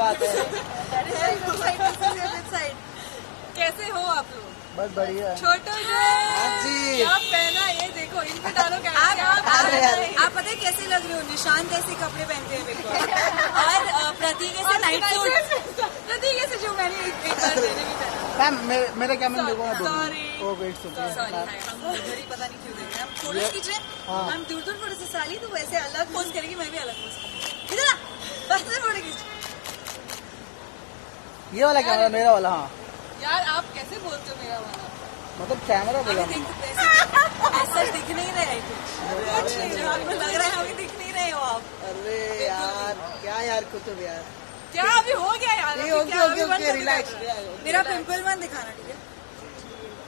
बात है। कैसे हो आप लोग? बस बढ़िया। छोटू जी आप पहना ये देखो, इन पे डालो क्या? आप पता है कैसे लग रहे हो? निशांत ऐसे कपड़े पहनते हैं बिल्कुल। और प्रतीक ऐसे नाइट सूट। प्रतीक ऐसे जो मैंने एक बार मैंने भी पहना। मैम मेरे कैमरा देखो ना। सॉरी ओ वेट सॉरी, हम उधर ही पता नहीं क्यों देख रहे हैं। हम फोटो खींचे, हम दूर दूर फोटो से साली, तो वैसे अलग पोज करेगी, मैं भी अलग पोज करूंगी। इधर आ, बस से फोटो खींच। ये वाला कैमरा मेरा वाला। हाँ यार आप कैसे बोलते हो मेरा वाला? मतलब कैमरा बोला। ऐसा दिख नहीं रहा है कुछ नहीं, जो आपको लग रहा है हमें दिख नहीं रहे हो आप। अरे यार क्या यार कुतुब यार। क्या अभी हो गया यार? Okay relax. मेरा पिंपल मत दिखाना, ठीक है?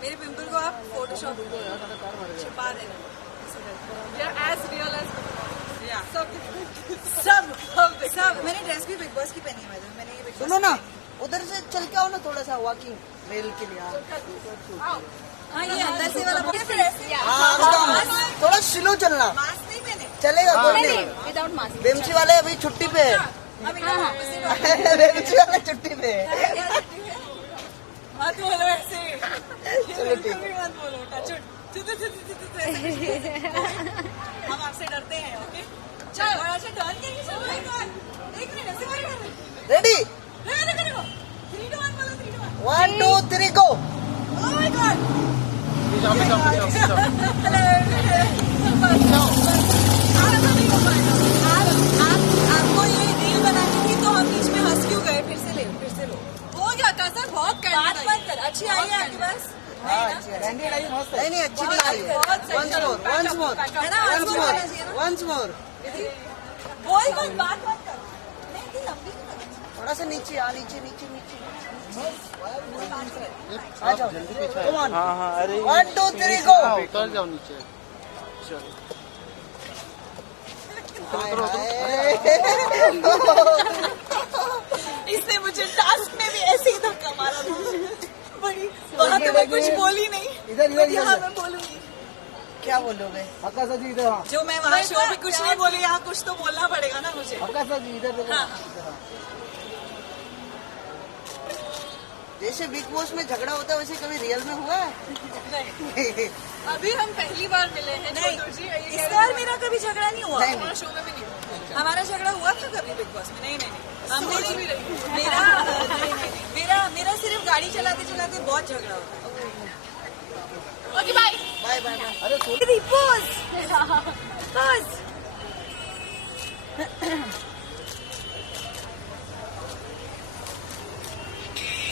मेरे पिंपल को आप फोटोशॉप छुपा देना। एज रियल एज सब मैंने ड्रेस भी बिग बॉस की पहनी है। मैंने ये बिग बॉस सुनो ना, उधर से चल के आओ ना थोड़ा सा वॉकिंग मेल के लिए। हाँ ये अंदर से वाला थोड़ा स्लो चलना। मास्क नहीं पहने चलेगा कोई नहीं। Without mask. बेमची वाले अभी छुट्टी पे है। बेमची वाले छुट्टी पे है। मत बोलो ऐसे। चलो ठीक है, मत बोलो। हम आपसे डरते हैं। ओके चलो अच्छा टर्न करेंगे। चलो एक मिनट ऐसे करेंगे। रेडी? देखो 3 2 1 बोलो। 3 2 1 1 2 3 गो। Oh my God. आपको ये रील बनानी थी तो हम बीच में हंस क्यों गए? फिर से लो। हो गया कसर, बहुत बात मत कर। अच्छी आई है आपके पास? नहीं अच्छी नहीं आई है। once more बोल मत, बात मत कर। नहीं इतनी लंबी नहीं कर। थोड़ा सा नीचे आ, नीचे आ जाओ जल्दी पीछे। हाँ अरे 1 2 3 गो। उतर जाओ नीचे। इसने मुझे टास्क में भी ऐसे ही धक्का मारा था। बड़ी वहाँ तो मैं कुछ बोली नहीं। इधर यहाँ मैं बोलूंगी। क्या बोलोगे? अक्का सर जी इधर। हाँ जो मैं वहाँ शो में कुछ नहीं बोली, यहाँ कुछ तो बोलना पड़ेगा ना मुझे। अक्का सर जी इधर देखो। जैसे बिग बॉस में झगड़ा होता है वैसे कभी रियल में हुआ है? नहीं अभी हम पहली बार मिले हैं। नहीं इस बार मेरा कभी झगड़ा नहीं हुआ। हमारा शो में भी नहीं हुआ। हमारा झगड़ा हुआ था कभी बिग बॉस में? नहीं हमने भी मेरा सिर्फ गाड़ी चलाते चलाते बहुत झगड़ा होता है। Okay bye bye bye bye. अरे बस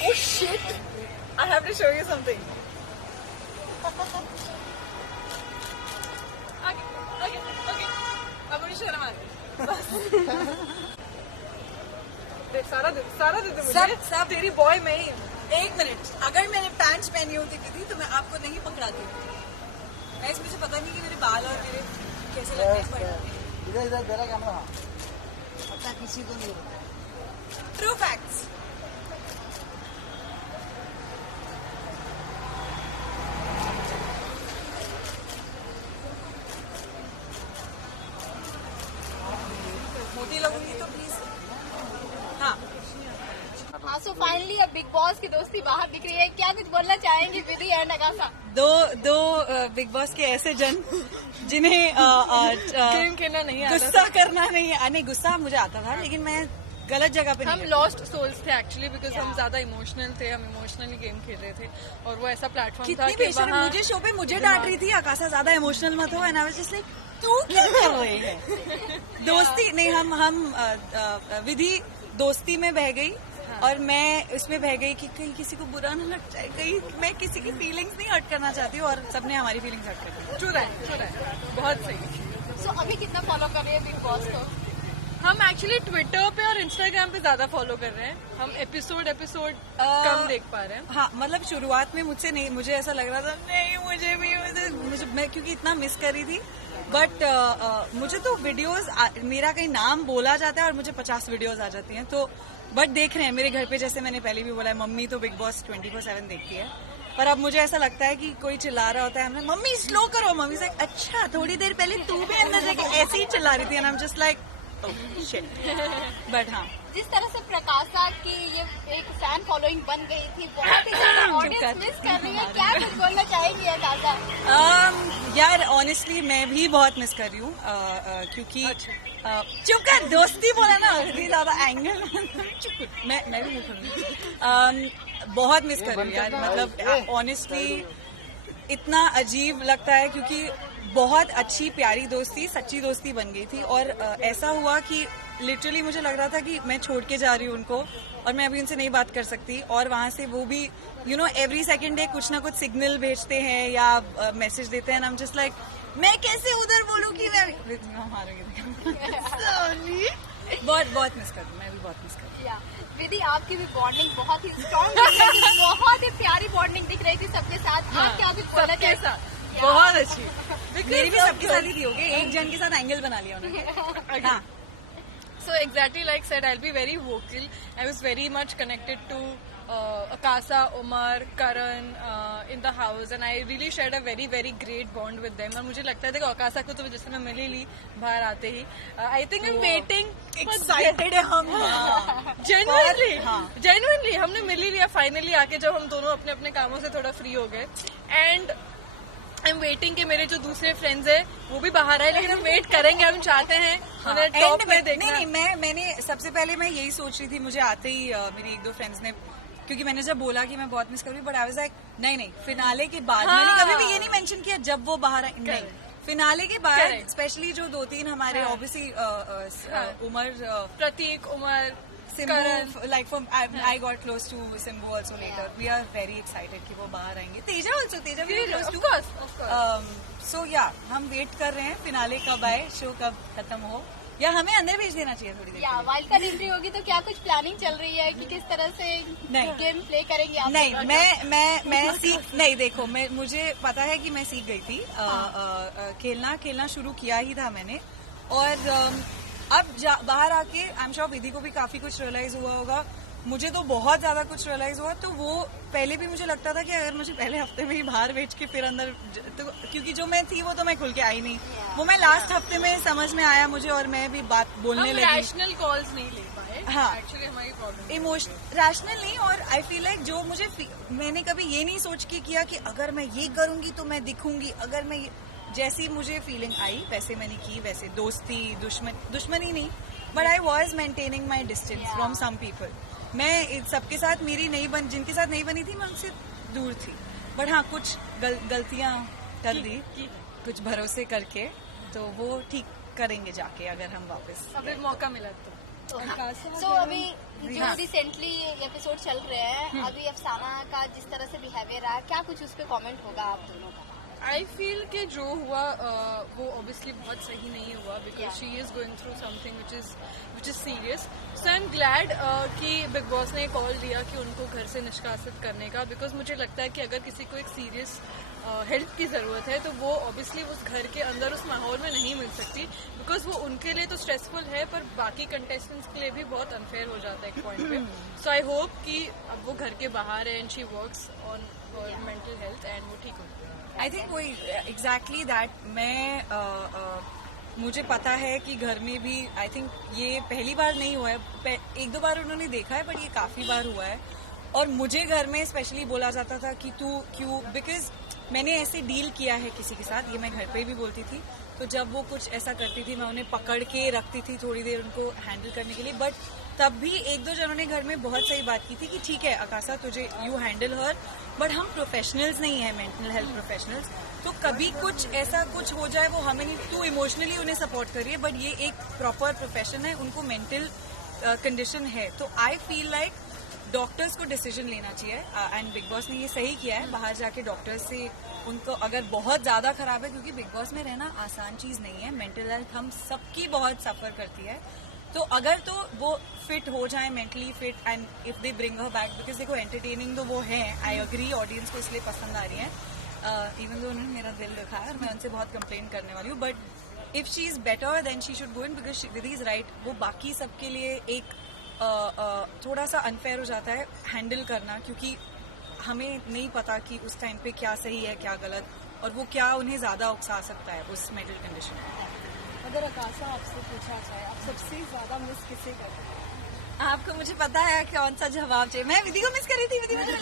Oh shit! I have to show you something. Okay. I'm going to show you. देख सारा दे दे मुझे। सब तेरी बॉय में ही। एक मिनट, अगर मैंने पैंट्स पहनी होती थी तो मैं आपको नहीं पकड़ाती। मैं इसमें से पता नहीं कि मेरे बाल और मेरे कैसे लगते हैं। इधर मेरा कैमरा। हाँ पता किसी को नहीं होता। True facts. मोटी लगूंगी तो प्लीज। हाँ सो फाइनली अब बिग बॉस की दोस्ती बाहर दिख रही है। क्या कुछ बोलना चाहेंगी विधि एंड अगासा? दो बिग बॉस के ऐसे जन जिन्हें गेम खेलना नहीं आता, गुस्सा करना नहीं गुस्सा मुझे आता था लेकिन मैं गलत जगह पे हम लॉस्ट सोल्स थे एक्चुअली बिकॉज हम ज्यादा इमोशनल थे। हम इमोशनली गेम खेल रहे थे और वो ऐसा प्लेटफॉर्म था कि वहाँ मुझे शो पे मुझे डांट रही थी आकाशा ज्यादा इमोशनल मत हो। And I was just like तू क्या कर रही है? दोस्ती नहीं, हम विधि दोस्ती में बह गई और मैं उसमें बह गई कि कहीं किसी को बुरा ना लग जाए, कहीं मैं किसी की फीलिंग्स नहीं हर्ट करना चाहती हूँ और सबने हमारी फीलिंग्स हर्ट कर दी। ट्रू दैट बहुत सही। सो अभी कितना फॉलो कर रही है बिग बॉस को? हम एक्चुअली ट्विटर पे और इंस्टाग्राम पे ज्यादा फॉलो कर रहे हैं। हम एपिसोड कम देख पा रहे हैं। हाँ मतलब शुरुआत में मुझसे नहीं, मुझे ऐसा लग रहा था नहीं मुझे भी मैं क्योंकि इतना मिस कर रही थी। बट मुझे तो वीडियोस मेरा कहीं नाम बोला जाता है और मुझे 50 वीडियोस आ जाती हैं तो बट देख रहे हैं मेरे घर पे। जैसे मैंने पहले भी बोला है मम्मी तो बिग बॉस 24/7 देखती है पर अब मुझे ऐसा लगता है कि कोई चिल्ला रहा होता है हमने मम्मी स्लो करो। मम्मी से अच्छा थोड़ी देर पहले तू भी अंदर जाके ऐसे ही चिल्ला रही थी and I am just like shit. But हाँ जिस तरह से प्रकाशा की ये एक फैन फॉलोइंग बन गई थी, बहुत ही ज्यादा ऑडियंस मिस कर रही है, क्या कुछ बोलना चाहेंगी आकाशा? यार ऑनेस्टली मैं भी बहुत मिस कर रही हूँ, क्योंकि चुप कर, दोस्ती बोला ना, इतनी ज्यादा एंगल मैं भी नहीं, बहुत मिस कर रही हूँ यार, मतलब ऑनेस्टली इतना अजीब लगता है क्योंकि बहुत अच्छी प्यारी दोस्ती, सच्ची दोस्ती बन गई थी और ऐसा हुआ कि लिटरली मुझे लग रहा था कि मैं छोड़ के जा रही हूँ उनको और मैं अभी उनसे नहीं बात कर सकती, और वहां से वो भी एवरी सेकंड डे कुछ ना कुछ सिग्नल भेजते हैं या मैसेज देते हैं, आई एम जस्ट लाइक मैं कैसे उधर बोलूँ कि मैं बहुत मिस कर रही हूँ, मैं भी बहुत मिस कर रही हूँ। विधि, आपकी भी बॉन्डिंग बहुत ही स्ट्रॉन्ग दिख रही थी, बहुत ही प्यारी बॉन्डिंग दिख रही थी सबके साथ, आप क्या कुछ बोलना चाहेंगे? बहुत अच्छी, मेरी भी सबके साथ ही थी, हो गई, एक जन के साथ एंगल बना लिया उन्होंने। हाँ। So exactly like said, I'll be very vocal. I was very much connected to Akasa, Umar, Karan in the house, and I really shared a very very great bond with them. और मुझे लगता है देखो Akasa को तो जैसे मैं मिली ली बाहर आते ही, I think I'm waiting. Excited है हम, genuinely हमने मिली लिया फाइनली आके, जब हम दोनों अपने अपने कामों से थोड़ा फ्री हो गए, एंड आई एम वेटिंग कि मेरे जो दूसरे फ्रेंड्स हैं वो भी बाहर आए, लेकिन हम वेट करेंगे, हम चाहते हैं उन्हें टॉप में देखना। नहीं, मैंने सबसे पहले मैं यही सोच रही थी, मुझे आते ही मेरी एक दो फ्रेंड्स ने, क्योंकि मैंने जब बोला कि मैं बहुत मिस कर रही हूँ, बट आई वाज लाइक नहीं फिनाले के बाद, मैंने कभी भी ये नहीं मेंशन किया जब वो बाहर आए, नहीं, फिनाले के बाद स्पेशली जो 2-3 हमारे obviously Umar, Pratik, Umar, Simbu, like from I got close to Simbu also later. We are very excited कि वो बाहर आएंगे. Teja also, Teja we are close to. Of course. So yeah, हम वेट कर रहे हैं फिनाले कब आए, शो कब खत्म हो, या हमें अंदर भेज देना चाहिए थोड़ी देर। या वाइल्ड कार्ड एंट्री होगी तो क्या कुछ प्लानिंग चल रही है कि किस तरह से गेम प्ले करेंगे आप? नहीं, मैं सीख नहीं, देखो मुझे पता है कि मैं सीख गई थी, खेलना शुरू किया ही था मैंने, और अब बाहर आके आई एम श्योर विधि को भी काफी कुछ रियलाइज हुआ होगा, मुझे तो बहुत ज्यादा कुछ रियलाइज हुआ। तो वो पहले भी मुझे लगता था कि अगर मुझे पहले हफ्ते में ही बाहर भेज के फिर अंदर, तो क्योंकि जो मैं थी वो तो मैं खुल के आई नहीं, वो मैं लास्ट हफ्ते में समझ में आया मुझे, और मैं भी बात बोलने लगी। रैशनल कॉल्स नहीं ले पाए, हाँ एक्चुअली हमारी प्रॉब्लम इमोशनल रैशनल नहीं, और आई फील लाइक जो मुझे मैंने कभी ये नहीं सोच के किया कि अगर मैं ये करूंगी तो मैं दिखूंगी, अगर मैं जैसी मुझे फीलिंग आई वैसे मैंने की, वैसे दोस्ती दुश्मनी नहीं, but I was maintaining my distance from some people. मैं सबके साथ मेरी नहीं जिनके साथ नहीं बनी थी मैं उनसे दूर थी, बट हाँ कुछ गलतियां कर दी कुछ भरोसे करके, तो वो ठीक करेंगे जाके अगर हम वापस अगर मौका मिला तो। So, अभी जो रिसेंटली एपिसोड चल रहे हैं, अभी अफसाना का जिस तरह से बिहेवियर रहा, क्या कुछ उस पर कॉमेंट होगा आप दोनों का? आई फील कि जो हुआ वो ऑब्वियसली बहुत सही नहीं हुआ, because she is going through something which is serious. So I am glad कि बिग बॉस ने कॉल दिया कि उनको घर से निष्कासित करने का, बिकॉज मुझे लगता है कि अगर किसी को एक सीरियस हेल्प की ज़रूरत है तो वो ऑब्वियसली उस घर के अंदर उस माहौल में नहीं मिल सकती, बिकॉज वो उनके लिए तो स्ट्रेसफुल है, पर बाकी कंटेस्टेंट्स के लिए भी बहुत अनफेयर हो जाता है एक पॉइंट पे। सो आई होप कि अब वो घर के बाहर है and she works on mental health and वो ठीक हो। आई थिंक वही एग्जैक्टली दैट, मुझे पता है कि घर में भी आई थिंक ये पहली बार नहीं हुआ है, 1-2 बार उन्होंने देखा है, बट ये काफी बार हुआ है, और मुझे घर में स्पेशली बोला जाता था कि तू क्यों, बिकॉज मैंने ऐसे डील किया है किसी के साथ, ये मैं घर पे भी बोलती थी, तो जब वो कुछ ऐसा करती थी मैं उन्हें पकड़ के रखती थी थोड़ी देर उनको हैंडल करने के लिए, बट तब भी 1-2 जनों ने घर में बहुत सही बात की थी कि ठीक है आकाशा तुझे यू हैंडल हर, बट हम प्रोफेशनल्स नहीं है, मेंटल हेल्थ प्रोफेशनल्स, तो कभी कुछ ऐसा कुछ हो जाए वो हमें नहीं, तू इमोशनली उन्हें सपोर्ट करिए, बट ये एक प्रॉपर प्रोफेशन है, उनको मेंटल कंडीशन है, तो आई फील लाइक डॉक्टर्स को डिसीजन लेना चाहिए, एंड बिग बॉस ने ये सही किया है, बाहर जाके डॉक्टर्स से उनको अगर बहुत ज्यादा खराब है, क्योंकि बिग बॉस में रहना आसान चीज नहीं है, मेंटल हेल्थ हम सबकी बहुत सफर करती है, तो अगर तो वो फिट हो जाए, mentally fit, and if they bring her back, because देखो एंटरटेनिंग तो वो है, आई अग्री, ऑडियंस को इसलिए पसंद आ रही है, इवन दो उन्होंने मेरा दिल रखा है और मैं उनसे बहुत कंप्लेन करने वाली हूँ, but if she is better than she should go in, because Vidhi is right, वो बाकी सबके लिए एक थोड़ा सा अनफेयर हो जाता है हैंडल करना, क्योंकि हमें नहीं पता कि उस टाइम पे क्या सही है क्या गलत, और वो क्या उन्हें ज्यादा उकसा सकता है उस मेंटल कंडीशन में। अगर आकाशा आपसे पूछा जाए आप सबसे ज्यादा मिस किसे करते हैं? आपको मुझे पता है कौन सा जवाब चाहिए। मैं विधि को मिस कर रही थी, विधि मुझे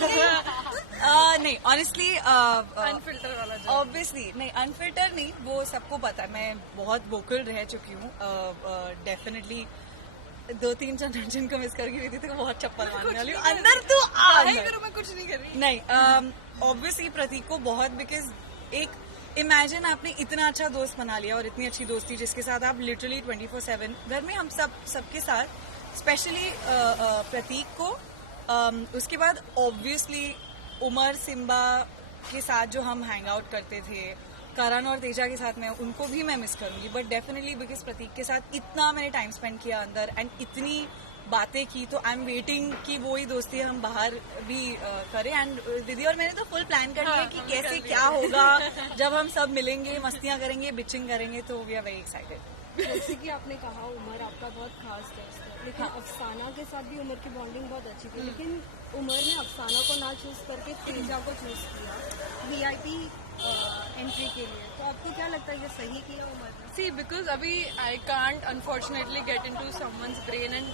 नहीं, ऑनेस्टली अनफिल्टर वाला जवाब। ऑब्वियसली नहीं, अनफिल्टर नहीं, वो सबको पता है। मैं बहुत वोकल रह चुकी हूँ, डेफिनेटली 2-3 जन जिनको मिस करके विधि तो बहुत चप्पल मारने वाली हूँ। अंदर तू करूँ, मैं कुछ नहीं कर रही। नहीं, ऑब्वियसली प्रतीक को बहुत, बिकॉज एक इमेजिन आपने इतना अच्छा दोस्त बना लिया और इतनी अच्छी दोस्ती जिसके साथ आप लिटरली 24/7 घर में हम सबके साथ, स्पेशली प्रतीक को, उसके बाद ऑब्वियसली उमर सिम्बा के साथ जो हम हैंग आउट करते थे, करण और तेजा के साथ मैं उनको भी मैं मिस करूंगी, बट डेफिनेटली बिकॉज प्रतीक के साथ इतना मैंने टाइम स्पेंड किया अंदर एंड इतनी बातें की, तो आई एम वेटिंग कि वो ही दोस्ती हम बाहर भी करें। एंड दीदी और मैंने तो फुल प्लान कर लिया कि कैसे क्या होगा जब हम सब मिलेंगे, मस्तियां करेंगे, बिचिंग करेंगे, तो वी आर वेरी एक्साइटेड। जैसे कि आपने कहा उमर आपका बहुत खास दोस्त है, लेकिन अफसाना के साथ भी उमर की बॉन्डिंग बहुत अच्छी थी, लेकिन उमर ने अफसाना को ना चूज करके तेजा को चूज किया VIP एंट्री के लिए, तो आपको क्या लगता है ये सही किया उमर ने? सी बिकॉज अभी I can't unfortunately get into someone's brain and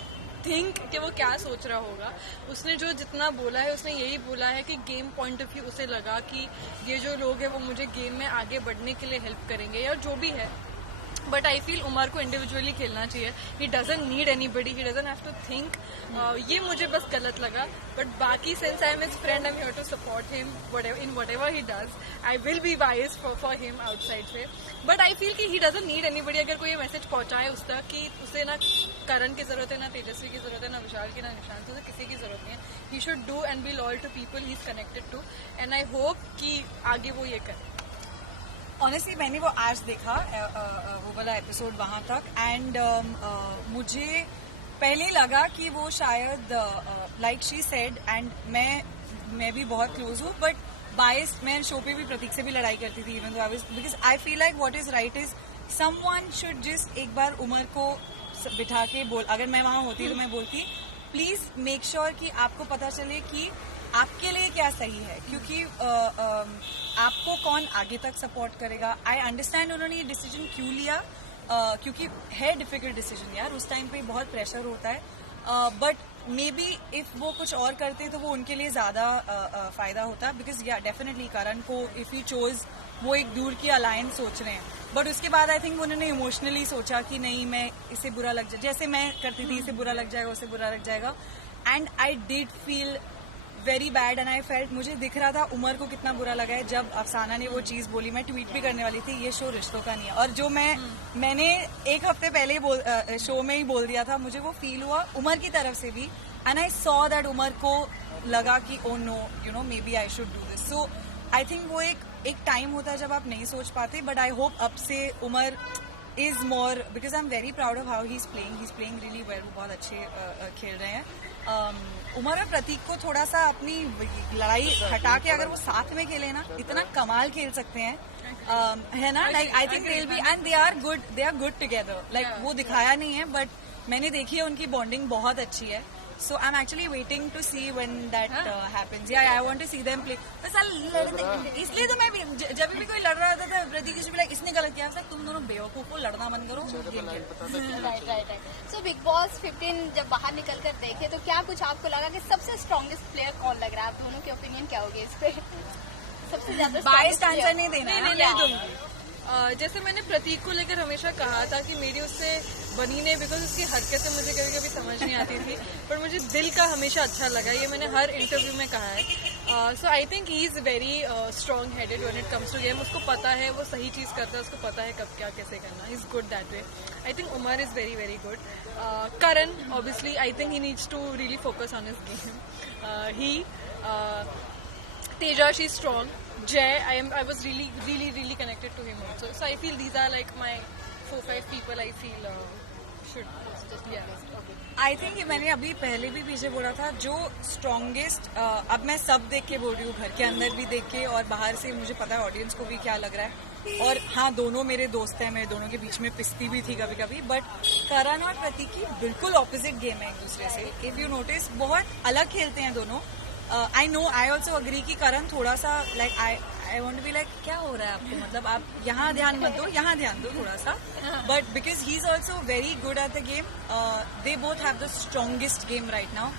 think कि वो क्या सोच रहा होगा। उसने जो जितना बोला है उसने यही बोला है कि गेम पॉइंट ऑफ व्यू उसे लगा कि ये जो लोग हैं वो मुझे गेम में आगे बढ़ने के लिए हेल्प करेंगे या जो भी है। बट आई फील उमर को इंडिविजुअली खेलना चाहिए। He doesn't need anybody, he doesn't have to think. ये मुझे बस गलत लगा। बट बाकी since I am his friend, I am here to support him in whatever he does. I will be biased for him outside से, but I feel कि he doesn't need anybody. अगर कोई ये मैसेज पहुंचाए उस तक कि उसे ना करण की जरूरत है, ना तेजस्वी की जरूरत है, ना विशाल की, ना निशांत, उसे किसी की जरूरत नहीं है। He should do and be loyal to people he is connected to, and I hope कि आगे वो ये करे। ऑनेस्टली मैंने वो आज देखा, वो वाला एपिसोड वहां तक, एंड मुझे पहले लगा कि वो शायद लाइक शी सेड, एंड मैं भी बहुत क्लोज हूँ, बट बायस्ड, मैं शो पे भी प्रतीक से भी लड़ाई करती थी, even though I was, because I feel like what is right is someone should just एक बार उमर को बिठा के बोल, अगर मैं वहां होती तो मैं बोलती प्लीज मेक श्योर कि आपको पता चले कि आपके लिए क्या सही है, क्योंकि आपको कौन आगे तक सपोर्ट करेगा। आई अंडरस्टैंड उन्होंने ये डिसीजन क्यों लिया, क्योंकि है डिफिकल्ट डिसीजन यार, उस टाइम पे बहुत प्रेशर होता है, बट मे बी इफ वो कुछ और करते तो वो उनके लिए ज्यादा फायदा होता, बिकॉज या डेफिनेटली करण को इफ ही चोज, वो एक दूर की अलायंस सोच रहे हैं, बट उसके बाद आई थिंक उन्होंने इमोशनली सोचा कि नहीं, मैं इसे बुरा लग जाए, जैसे मैं करती थी, इसे बुरा लग जाएगा, उसे बुरा लग जाएगा, and I did feel very bad and I felt, मुझे दिख रहा था उमर को कितना बुरा लगा है जब अफसाना ने वो चीज बोली। मैं ट्वीट भी करने वाली थी, ये शो रिश्तों का नहीं है, और जो मैंने एक हफ्ते पहले शो में ही बोल दिया था, मुझे वो फील हुआ उमर की तरफ से भी, and I saw that Umar को लगा कि oh no, you know, maybe I should do this. So I think वो एक टाइम होता है जब आप नहीं सोच पाते, बट आई होप अब से Umar is more, because I am very proud of how he is playing really well, वो बहुत अच्छे खेल रहे हैं। उमर और प्रतीक को थोड़ा सा अपनी लड़ाई हटा के अगर वो साथ में खेले ना, इतना कमाल खेल सकते हैं, है ना, like I think they will be, and they are good together, like वो दिखाया नहीं है बट मैंने देखी है उनकी बॉन्डिंग बहुत अच्छी है। So I'm actually waiting to see when that happens. Yeah, I want to see them play. इसलिए तो मैं भी जब भी कोई लड़ रहा था प्रतीक से भी लाइक इसने गलत किया, सर तुम दोनों बेवकूफ को लड़ना बंद करो। राइट। सो बिग बॉस 15 जब बाहर निकल कर देखे तो क्या कुछ आपको लगा कि सबसे स्ट्रॉन्गेस्ट प्लेयर कौन लग रहा है? आप दोनों के ओपिनियन क्या होगी इस पे? सबसे ज्यादा बायस्ड आंसर नहीं देना, नहीं दूंगी। जैसे मैंने प्रतीक को लेकर हमेशा कहा था कि मेरी उससे बनी नहीं, बिकॉज उसकी हरकतें मुझे कभी कभी समझ नहीं आती थी, पर मुझे दिल का हमेशा अच्छा लगा, ये मैंने हर इंटरव्यू में कहा है। So I think he is very strong headed when it comes to game. उसको पता है वो सही चीज करता है, उसको पता है कब क्या कैसे करना, he is good that way. I think Umar is very very good. Karan obviously I think he needs to really focus on his game. Teja, she's strong. Jay, I was really connected to him also. So I feel these are like my 4-5 people I feel should just yeah. I think मैंने अभी पहले भी पीछे बोला था, जो strongest, अब मैं सब देख के बोल रही हूँ, घर के अंदर भी देख के और बाहर से मुझे पता है ऑडियंस को भी क्या लग रहा है, और हाँ दोनों मेरे दोस्त हैं, मैं दोनों के बीच में पिसती भी थी कभी कभी, बट करण और प्रतीक की बिल्कुल ऑपोजिट गेम है एक दूसरे से। इफ यू नोटिस बहुत अलग खेलते हैं दोनों। I know, I also agree कि करण थोड़ा सा like I want to be like क्या हो रहा है आपको, मतलब आप यहाँ ध्यान मत दो, यहाँ ध्यान दो थोड़ा सा. But because he is also very good at the game. They both have the strongest game right now.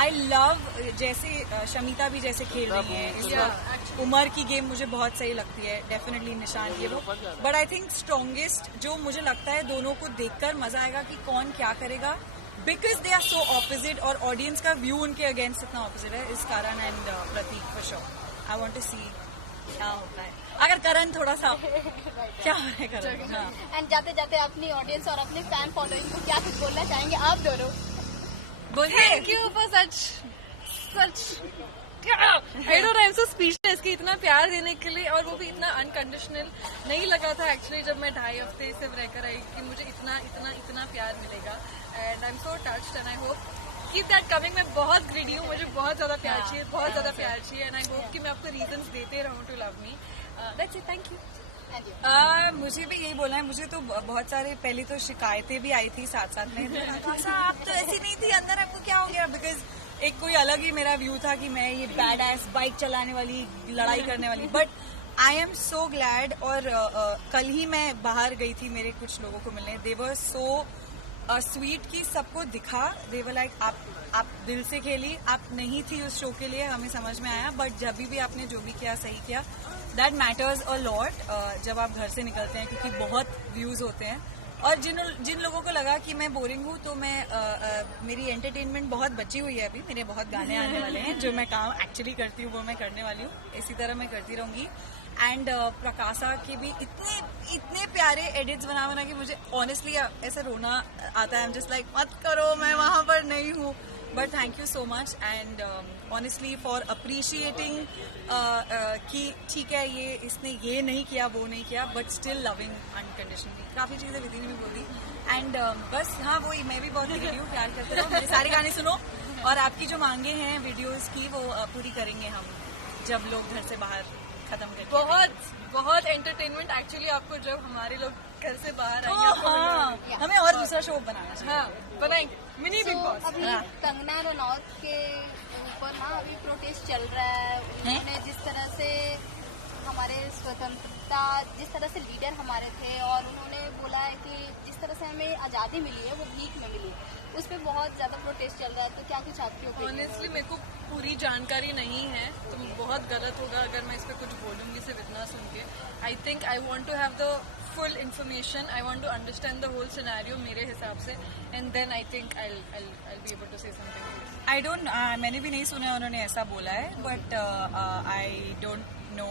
I love जैसे शमिता भी जैसे खेल रही है इस वक्त. उमर की गेम मुझे बहुत सही लगती है, डेफिनेटली निशान ये वो. बट आई थिंक स्ट्रॉन्गेस्ट जो मुझे लगता है दोनों को देखकर मजा आएगा कि कौन क्या करेगा, because they are so opposite और ऑडियंस का व्यू उनके अगेंस्ट इतना ऑपोजिट है, is Karan and Pratik for sure. I want to see क्या होता है. अगर करण थोड़ा सा क्या हो रहा है करण. एंड जाते जाते अपनी ऑडियंस और अपने फैन फॉलोइंग को क्या कुछ बोलना चाहेंगे आप दोनों? बोलिए. Thank you for such I don't, I am so speechless कि इतना प्यार देने के लिए, और वो भी इतना अनकंडीशनल. नहीं लगा था एक्चुअली जब मैं 2.5 हफ्ते से रहकर आई कि मुझे इतना इतना इतना प्यार मिलेगा. And I am so touched and I hope keep that coming. मैं बहुत ग्रीडी हूँ, मुझे बहुत ज्यादा प्यार चाहिए, बहुत ज्यादा प्यार चाहिए. एंड आई होप कि मैं आपको रीजंस देते रहूँ to love me. That's it. Thank you. मुझे भी यही बोलना है. मुझे तो बहुत सारे पहले तो शिकायतें भी आई थी साथ साथ में, आप तो ऐसी नहीं थी, अंदर आपको क्या हो गया. बिकॉज एक कोई अलग ही मेरा व्यू था कि मैं ये बैड एस बाइक चलाने वाली, लड़ाई करने वाली. But I am so glad. और कल ही मैं बाहर गई थी मेरे कुछ लोगों को मिलने. दे वर सो स्वीट की सबको दिखा. दे वर लाइक आप दिल से खेली, आप नहीं थी उस शो के लिए, हमें समझ में आया. बट जब भी आपने जो भी किया सही किया. दैट मैटर्स अ लॉट जब आप घर से निकलते हैं, क्योंकि बहुत व्यूज होते हैं. और जिन लोगों को लगा कि मैं बोरिंग हूँ, तो मैं मेरी एंटरटेनमेंट बहुत बची हुई है अभी. मेरे बहुत गाने आने वाले हैं, जो मैं काम एक्चुअली करती हूँ वो मैं करने वाली हूँ. इसी तरह मैं करती रहूंगी. एंड प्रकाशा के भी इतने प्यारे एडिट्स बना के मुझे ऑनेस्टली ऐसा रोना आता है. आई एम जस्ट लाइक मत करो, मैं वहां पर नहीं हूँ. But thank you so much and honestly for appreciating कि ठीक है ये इसने ये नहीं किया वो नहीं किया, बट स्टिल लविंग अनकंडीशनली. काफी चीजें विधि ने भी बोल दी. एंड बस हाँ वही, मैं भी बहुत निकली हूँ. प्यार करते रहो, मेरे सारे गाने सुनो, और आपकी जो मांगे हैं वीडियोस की वो पूरी करेंगे हम जब लोग घर से बाहर खत्म करेंगे. बहुत एंटरटेनमेंट एक्चुअली आपको जब हमारे लोग घर से बाहर आएंगे. हाँ, हमें और दूसरा शो बनाना चाहिए. हाँ बनाएंगे मिनी बिग बॉस. अभी कंगना रनौत के ऊपर ना अभी प्रोटेस्ट चल रहा है. उन्होंने जिस तरह से हमारे स्वतंत्रता, जिस तरह से लीडर हमारे थे, और उन्होंने बोला है कि जिस तरह से हमें आज़ादी मिली है वो भीख में मिली है, उस पर बहुत ज़्यादा प्रोटेस्ट चल रहा है. तो क्या कुछ आपकी ओपिनियन? ऑनेस्टली मेरे को पूरी जानकारी नहीं है, तो बहुत गलत होगा अगर मैं इस पर कुछ बोलूँगी सिर्फ इतना सुन के. I think I want to have the full information. I want to understand the whole scenario मेरे हिसाब से, and then I think I be able to say something. I don't, मैंने भी नहीं सुना उन्होंने ऐसा बोला है. बट आई डोंट नो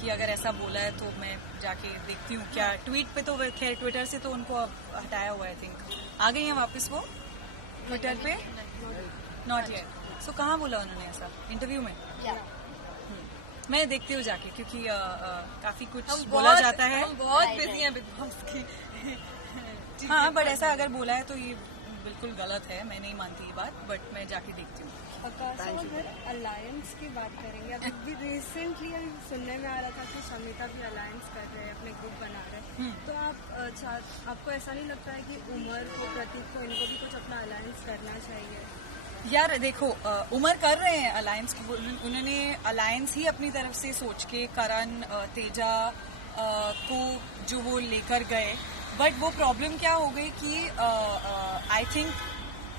कि अगर ऐसा बोला है तो मैं जाके देखती हूँ क्या. ट्वीट पे तो खैर ट्विटर से तो उनको अब हटाया हुआ है. आई थिंक आ गई हैं वापस वो ट्विटर पे. Not yet. सो कहाँ बोला उन्होंने ऐसा? इंटरव्यू में? मैं देखती हूँ जाके, क्योंकि काफी कुछ बोला जाता है. हम बहुत बिजी हैं बिग बॉस की. हाँ बट ऐसा अगर बोला है तो ये बिल्कुल गलत है. मैं नहीं मानती ये बात, बट मैं जाके देखती हूँ. आकाशा, अगर अलायंस की बात करेंगे, अभी रिसेंटली सुनने में आ रहा था कि शमिता भी अलायंस कर रहे हैं, अपने ग्रुप बना रहे हैं. तो आपको ऐसा नहीं लगता है कि उमर को, प्रतीक को, इनको भी कुछ अपना अलायंस करना चाहिए? यार देखो, उमर कर रहे हैं अलायंस. उन्होंने अलायंस ही अपनी तरफ से सोच के करण, तेजा को जो वो लेकर गए. बट वो प्रॉब्लम क्या हो गई कि आई थिंक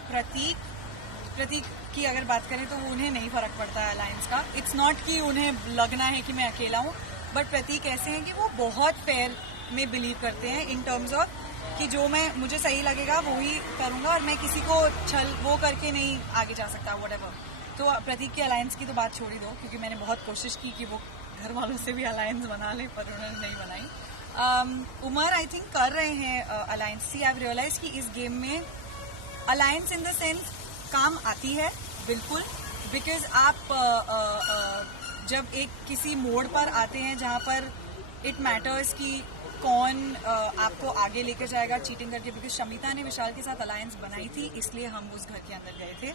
प्रतीक की अगर बात करें तो वो उन्हें नहीं फर्क पड़ता है अलायंस का. इट्स नॉट कि उन्हें लगना है कि मैं अकेला हूँ. बट प्रतीक ऐसे हैं कि वो बहुत फेयर में बिलीव करते हैं इन टर्म्स ऑफ कि जो मुझे सही लगेगा वो ही करूंगा, और मैं किसी को छल वो करके नहीं आगे जा सकता व्हाटएवर. तो प्रतीक के अलायंस की तो बात छोड़ ही दो, क्योंकि मैंने बहुत कोशिश की कि वो घर वालों से भी अलायंस बना ले, पर उन्होंने नहीं बनाई. उमर आई थिंक कर रहे हैं अलायंस. सी आई रियलाइज कि इस गेम में अलायंस इन द सेंस काम आती है बिल्कुल. बिकॉज आप जब एक किसी मोड़ पर आते हैं जहाँ पर इट मैटर्स कि कौन आपको आगे लेकर जाएगा चीटिंग करके. बिकॉज शमिता ने विशाल के साथ अलायंस बनाई थी, इसलिए हम उस घर के अंदर गए थे.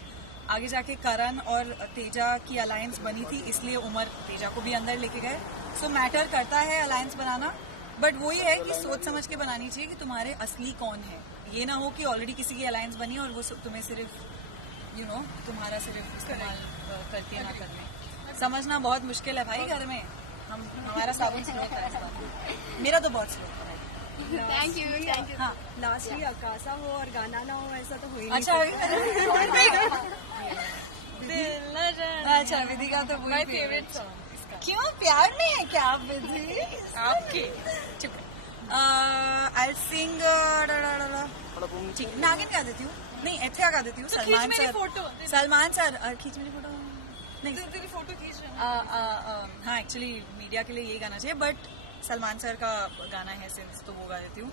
आगे जाके करण और तेजा की अलायंस बनी थी, इसलिए उमर तेजा को भी अंदर लेके गए. सो मैटर करता है अलायंस बनाना, बट वही है कि सोच समझ के बनानी चाहिए कि तुम्हारे असली कौन है. ये ना हो कि ऑलरेडी किसी की अलायंस बनी और वो तुम्हें सिर्फ तुम्हारा सिर्फ इस्तेमाल करके ना करने. समझना बहुत मुश्किल है भाई घर में. हमारा साबुन स्लो था इस बार, मेरा तो बहुत स्लो था। Thank you thank you. हाँ लास्टली अकासा हो और गाना ना हो ऐसा तो हो ही नहीं अच्छा अच्छा विधि का तो माय वही फेवरेट सॉन्ग इसका। क्यों प्यार नहीं है क्या आप विधि? आपके चुप आई सिंग ठीक नागिन गा देती हूँ, नहीं एथिया गा देती हूँ। तो खींच सलमान मेरी सर, फोटो। सलमान सर खींच मेरी फोटो नहीं। तेरी फोटो खींच रहा हाँ एक्चुअली मीडिया के लिए यही गाना चाहिए, बट सलमान सर का गाना है सिंस तो वो गा देती हूँ।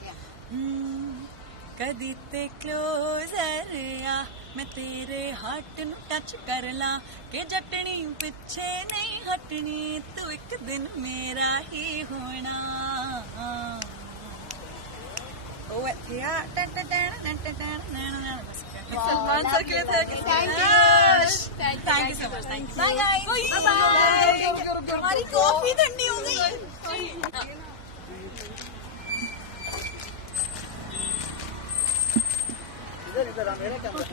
कदी ते क्लोजर आ मैं तेरे हार्ट नु टच कर ला के जटनी पिछे नहीं हटनी तू एक दिन मेरा ही होना। ओ या सलमान सर के लिए thank you so much. Thank you हमारी कॉफी ठंडी हो गई। इधर मेरा कैमरा।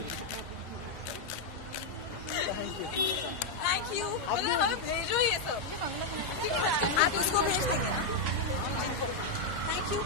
Thank you. हमें भेजो ये सब। आप उसको भेज देंगे ना? Thank you.